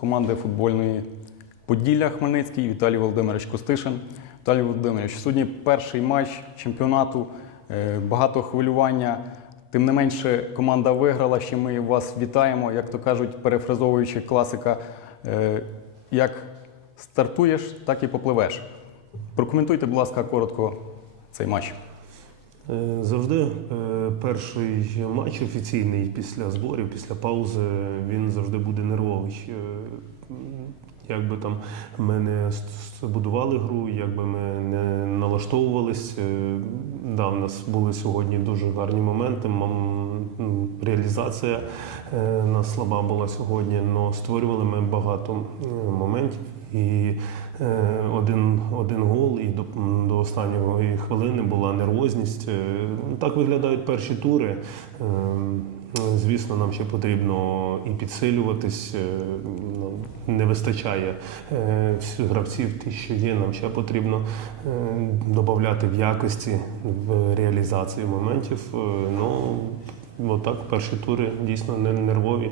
команди футбольної Поділля Хмельницький Віталій Володимирович Костишин. Віталій Володимирович, сьогодні перший матч чемпіонату, е, багато хвилювання. Тим не менше, команда виграла. Ще ми вас вітаємо, як то кажуть, перефразовуючи класика. е, Як стартуєш, так і попливеш. Прокоментуйте, будь ласка, коротко цей матч. Е, Завжди е, перший матч офіційний після зборів, після паузи, він завжди буде нервовий. Е, м, Як би там ми не с- будували гру, як би ми не налаштовувались. е, Да, в нас були сьогодні дуже гарні моменти. м, Реалізація е, нас слаба була сьогодні, але створювали ми багато е, моментів. І один, один гол, і до, до останньої хвилини була нервозність. Так виглядають перші тури. Е, Звісно, нам ще потрібно і підсилюватись. е, нам Не вистачає е, гравців, ті, що є. Нам ще потрібно е, додати в якості в реалізації моментів. Ну, отак, перші тури дійсно не нервові.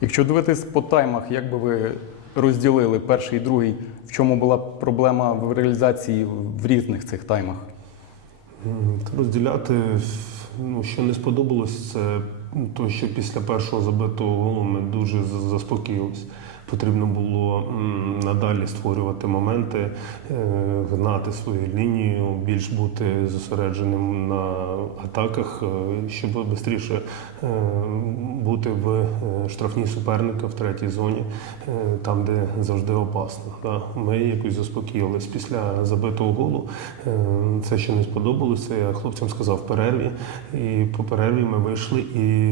Якщо дивитись по таймах, як би ви розділили перший і другий, в чому була проблема в реалізації в різних цих таймах? Розділяти, ну, що не сподобалось, це то, що після першого забитого голу ми дуже заспокоїлися. Потрібно було надалі створювати моменти, е, гнати свою лінію, більш бути зосередженим на атаках, е, щоб швидше бути в е, штрафній суперника в третій зоні, е, там, де завжди опасно. Ми якось заспокоїлись після забитого голу. Е, Це ще не сподобалося. Я хлопцям сказав перерві. І по перерві ми вийшли і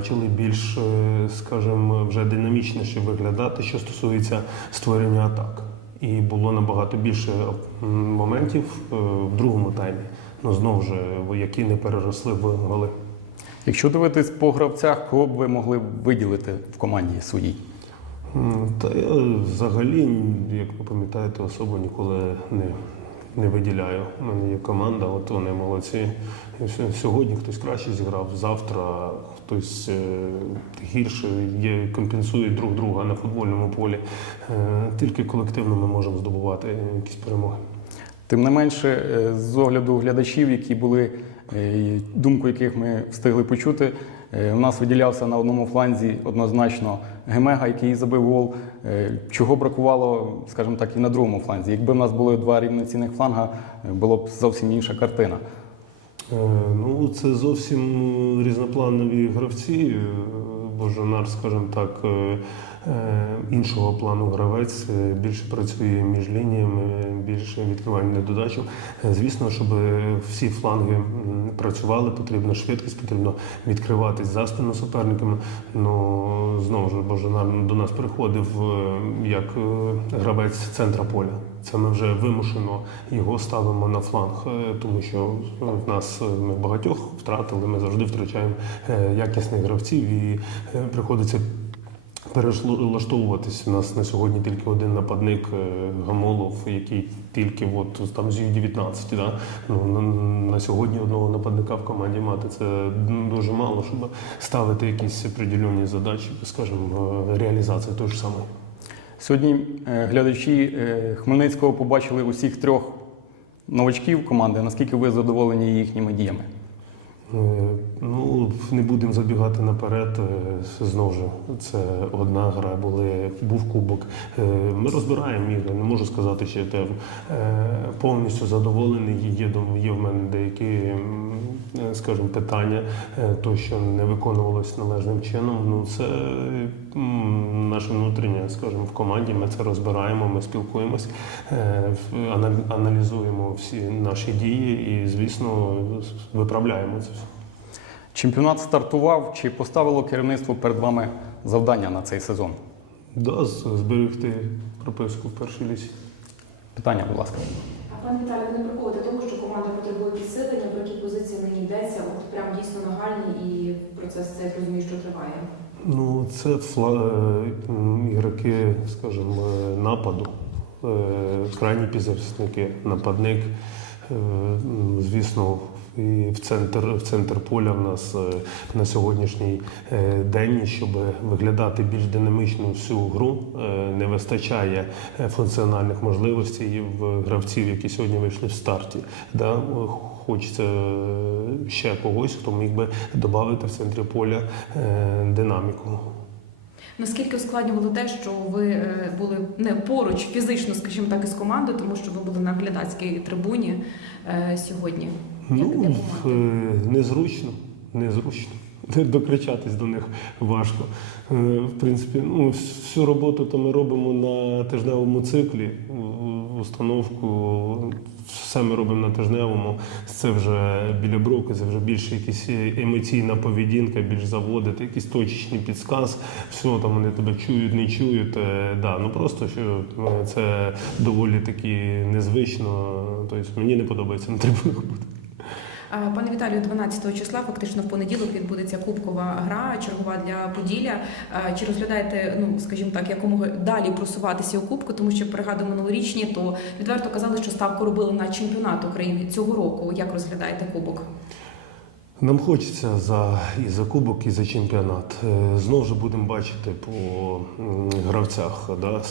почали більш, е, скажімо, вже динамічніше виглядати, що стосується створення атак. І було набагато більше моментів е, в другому таймі. Ну знову ж, які не переросли в голи. Якщо дивитись по гравцях, кого б ви могли виділити в команді своїй? Та я взагалі, як ви пам'ятаєте, особо ніколи не, не виділяю. У мене є команда, от вони молодці. Все- Сьогодні хтось краще зіграв, завтра хтось е, гірше є, компенсують друг друга на футбольному полі. Е, Тільки колективно ми можемо здобувати якісь перемоги. Тим не менше, е, з огляду глядачів, які були, е, думку яких ми встигли почути, е, у нас виділявся на одному фланзі однозначно Гемега, який забив гол. Е, Чого бракувало, скажімо так, і на другому фланзі. Якби в нас були два рівноцінних фланга, е, було б зовсім інша картина. Е, Ну, це зовсім різнопланові гравці. Е, Божанар, скажімо так, е, е, іншого плану гравець, е, більше працює між лініями, більше відкриває недодачу. Е, Звісно, щоб всі фланги працювали, потрібна швидкість, потрібно відкриватись за спину суперниками. Ну, знову ж Божанар до нас приходив е, як е, гравець центра поля. Це ми вже вимушено його ставимо на фланг, е, тому що в нас е, ми багатьох втратили, ми завжди втрачаємо е, якісних гравців і е, приходиться перелаштовуватись. У нас на сьогодні тільки один нападник е, Гамолов, який тільки от там з Ю-19. Да? Ну, на, на сьогодні одного нападника в команді мати це дуже мало, щоб ставити якісь определені задачі, скажімо, е, реалізація того ж самого. Сьогодні е, глядачі Хмельницького побачили усіх трьох новачків команди. Наскільки ви задоволені їхніми діями? Е, Ну, не будемо забігати наперед. Е, Знову ж, це одна гра, були, був кубок. Е, Ми розбираємо ігри. Не можу сказати, що я повністю задоволений. Є, є в мене деякі, скажімо, питання, то, що не виконувалось належним чином. Ну, це наше внутрішнє, скажімо, в команді. Ми це розбираємо, ми спілкуємось, аналізуємо всі наші дії і, звісно, виправляємо це. Чемпіонат стартував чи поставило керівництво перед вами завдання на цей сезон? Да, зберегти прописку в першій лісі. Питання, будь ласка. А пане Віталій, ви не приховуєте того, що команда потребує підсилення, про які позиції нині йдеться, от прям дійсно нагальні і процес цей розумію, що триває. Ну, це фла... е, ігроки, скажімо, е, нападу, е, крайні півзахисники, нападник. Звісно, в центр, в центр поля в нас е, на сьогоднішній е, день, щоб виглядати більш динамічно всю гру, е, не вистачає функціональних можливостей в гравців, які сьогодні вийшли в старті. Да? Хочеться ще когось, хто міг би додати в центрі поля динаміку. Наскільки ускладнювало те, що ви е, були не поруч фізично, скажімо так, із командою, тому що ви були на глядацькій трибуні е, сьогодні? Ну, е, незручно, незручно. Докричатись до них важко. Е, В принципі, ну, всю роботу то ми робимо на тижневому циклі. Установку, все ми робимо на тижневому. Це вже біля броку, це вже більше якась емоційна поведінка, більш заводити, якийсь точечний підсказ. Все там вони тебе чують, не чують. Е, Да, ну просто що е, це доволі таки незвично. Тобто мені не подобається на трибунах бути. Пане Віталію, 12 числа, фактично в понеділок, відбудеться кубкова гра, чергова для Поділля. Чи розглядаєте, ну скажімо так, якомога далі просуватися у кубку, тому що пригадую минулорічні, то відверто казали, що ставку робили на чемпіонат України цього року. Як розглядаєте кубок? Нам хочеться за і за кубок, і за чемпіонат. Е, Знову ж будемо бачити по гравцях, да,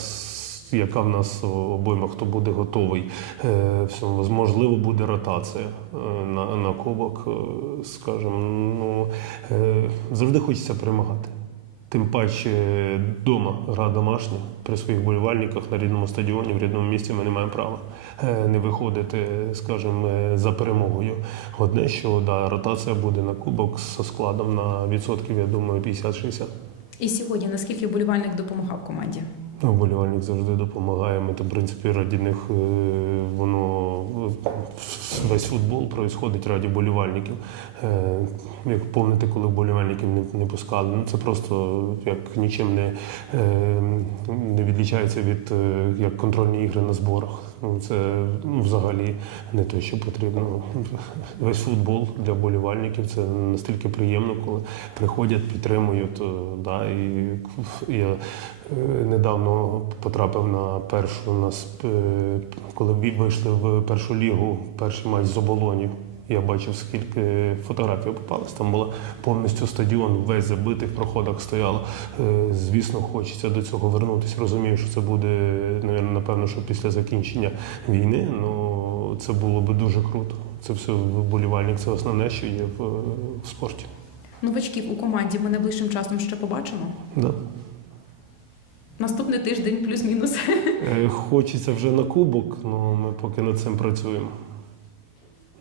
яка в нас обойма, хто буде готовий. Е, можливо буде ротація е, на, на кубок. е, Скажімо, ну завжди хочеться перемагати. Тим паче вдома гра домашня при своїх болівальниках на рідному стадіоні, в рідному місті ми не маємо права не виходити, скажімо, за перемогою. Одне, що да, ротація буде на кубок зі складом на відсотків, я думаю, 50-60. І сьогодні наскільки вболівальник допомагав команді? Вболівальник завжди допомагає. Ми, то, в принципі, раді них е, воно весь футбол проїсходить раді болівальників. Е, Як помните, коли вболівальників не, не пускали, ну це просто як нічим не, е, не відлічається від як контрольні ігри на зборах. Ну, Це ну, взагалі не те, що потрібно. Весь футбол для болівальників це настільки приємно, коли приходять, підтримують. е, Да, і я е, недавно потрапив на першу нас, е, коли вийшли в першу лігу, перший матч з оболонів. Я бачив, скільки фотографій попалось. Там була повністю стадіон, весь забитий, в проходах стояло. Е, Звісно, хочеться до цього вернутися. Розумію, що це буде, навірно, напевно, що після закінчення війни. Ну це було би дуже круто. Це все вболівальник, це основне, що є в, в спорті. Новачків у команді ми найближчим часом ще побачимо. Да. Наступний тиждень плюс-мінус. Е, Хочеться вже на кубок, але ми поки над цим працюємо.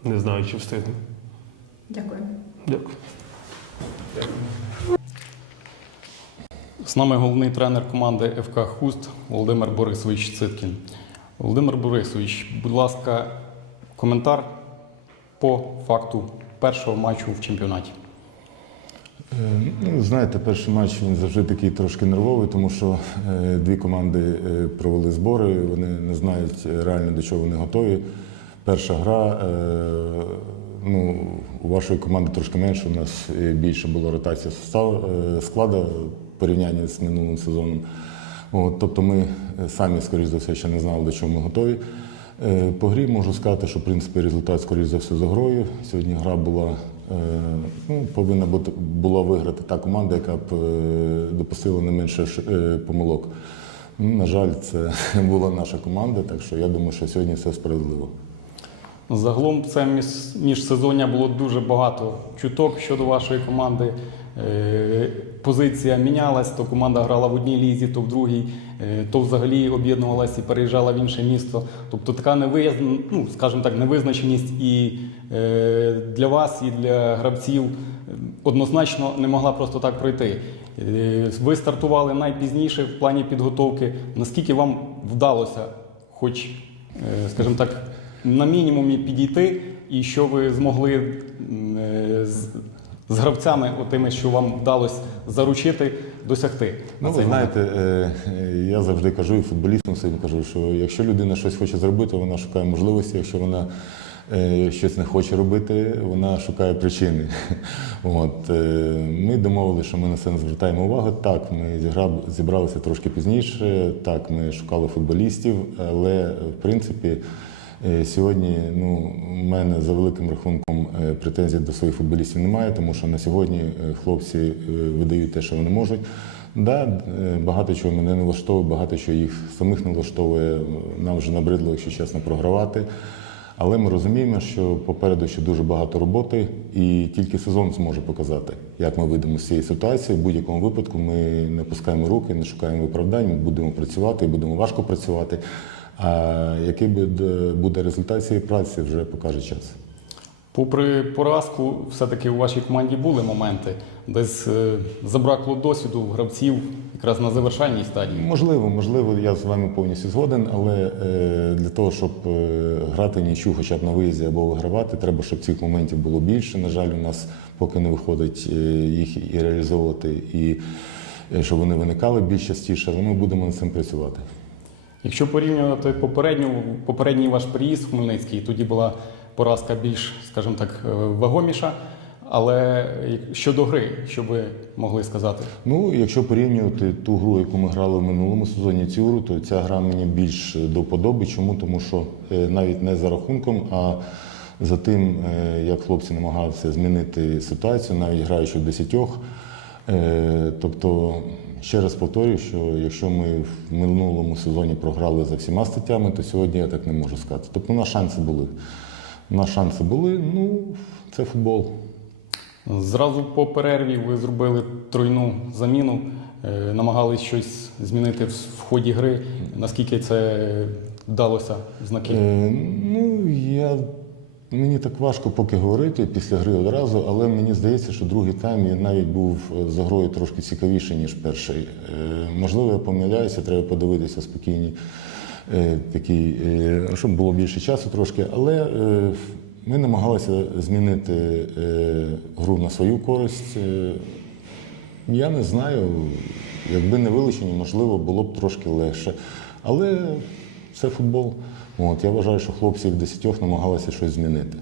Не знаю, чи встигнемо. Дякую. Дякую. З нами головний тренер команди ФК Хуст Володимир Борисович Циткін. Володимир Борисович, будь ласка, коментар по факту першого матчу в чемпіонаті. Ну, знаєте, перший матч він завжди такий трошки нервовий, тому що е, дві команди е, провели збори, вони не знають е, реально до чого вони готові. Перша гра, е, ну, у вашої команди трошки менше, у нас більше було ротація е, складу в порівнянні з минулим сезоном. От, тобто ми е, самі, скоріш за все, ще не знали, до чого ми готові. По грі можу сказати, що в принципі результат, скоріш за все, за грою. Сьогодні гра була, ну, повинна була виграти та команда, яка б допустила не менше помилок. Ну, на жаль, це була наша команда, так що я думаю, що сьогодні все справедливо. Загалом це міжсезоння було дуже багато чуток щодо вашої команди. Е, Позиція мінялась, то команда грала в одній лізі, то в другій, е, то взагалі об'єднувалася і переїжджала в інше місто. Тобто така ну, скажімо так, невизначеність і е, для вас, і для гравців однозначно не могла просто так пройти. Ви стартували найпізніше в плані підготовки. Наскільки вам вдалося, хоч, скажімо так, на мінімумі підійти, і що ви змогли е, з, гравцями, отими, що вам вдалося заручити, досягти? Ну, ви знаєте, е, я завжди кажу і футболістам своїм кажу, що якщо людина щось хоче зробити, вона шукає можливості. Якщо вона е, щось не хоче робити, вона шукає причини. От, ми домовилися, що ми на це не звертаємо увагу. Так, ми зібралися трошки пізніше, так, ми шукали футболістів, але в принципі. Е, Сьогодні ну, у мене за великим рахунком е, претензій до своїх футболістів немає, тому що на сьогодні е, хлопці видають те, що вони можуть. Да, багато чого мене не влаштовує, багато чого їх самих не влаштовує. Нам вже набридло, якщо чесно, програвати. Але ми розуміємо, що попереду ще дуже багато роботи, і тільки сезон зможе показати, як ми вийдемо з цієї ситуації. В будь-якому випадку ми не пускаємо руки, не шукаємо виправдань, будемо працювати і будемо важко працювати. А який буде- буде результат цієї праці, вже покаже час. Попри поразку, все-таки у вашій команді були моменти, десь е, забракло досвіду гравців якраз на завершальній стадії. Можливо, можливо, я з вами повністю згоден, але е, для того, щоб е, грати нічу хоча б на виїзді або вигравати, треба, щоб цих моментів було більше. На жаль, у нас поки не виходить їх і реалізовувати, і щоб вони виникали більш частіше, але ми будемо над цим працювати. Якщо порівнювати попередній ваш приїзд в Хмельницький, тоді була поразка більш, скажімо так, е, вагоміша. Але щодо гри, що ви могли сказати? Ну, якщо порівнювати ту гру, яку ми грали в минулому сезоні, цю гру, то ця гра мені більш до вподоби. Чому? Тому що е, навіть не за рахунком, а за тим, е, як хлопці намагалися змінити ситуацію, навіть граючи в десятьох. Тобто, ще раз повторюю, що якщо ми в минулому сезоні програли за всіма статтями, то сьогодні я так не можу сказати. Тобто, у нас шанси були. У нас шанси були, ну, це футбол. Зразу по перерві ви зробили тройну заміну, е, намагались щось змінити в в ході гри. Наскільки це вдалося знаки? Е, ну, я, мені так важко поки говорити після гри одразу, але мені здається, що другий тайм він навіть був е, за грою трошки цікавіший, ніж перший. Е, можливо, я помиляюся, треба подивитися спокійні, е, такі, е, щоб було більше часу трошки. Але ми намагалися змінити гру на свою користь. Я не знаю, якби не вилучені, можливо, було б трошки легше. Але це футбол. От, я вважаю, що хлопці в десятьох намагалися щось змінити.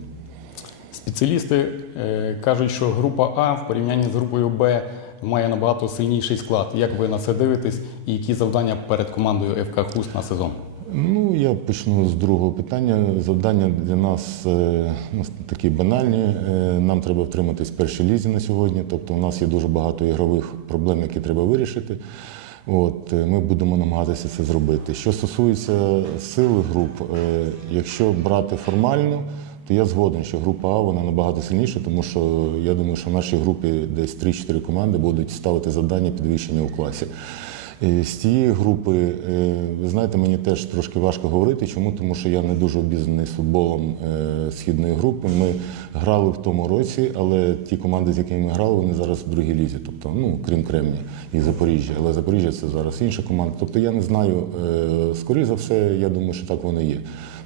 Спеціалісти е, кажуть, що група А в порівнянні з групою Б має набагато сильніший склад. Як ви на це дивитесь і які завдання перед командою ФК Хуст на сезон? Ну, я почну з другого питання. Завдання для нас е, ну, такі банальні. Е, Нам треба втриматись в першій лізі на сьогодні. Тобто, у нас є дуже багато ігрових проблем, які треба вирішити. От, е, ми будемо намагатися це зробити. Що стосується сили груп, е, якщо брати формально, то я згоден, що група А вона набагато сильніша, тому що я думаю, що в нашій групі десь 3-4 команди будуть ставити завдання підвищення у класі. Е, З цієї групи, е, ви знаєте, мені теж трошки важко говорити. Чому? Тому що я не дуже обізнаний з футболом е, східної групи. Ми грали в тому році, але ті команди, з якими ми грали, вони зараз в другій лізі. Тобто, ну крім Кремні і Запоріжжя. Але Запоріжжя це зараз інша команда. Тобто я не знаю. Скоріше за все, я думаю, що так воно є.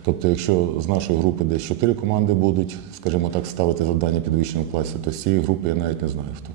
Тобто, якщо з нашої групи десь чотири команди будуть, скажімо так, ставити завдання підвищення в класі, то з цієї групи я навіть не знаю хто.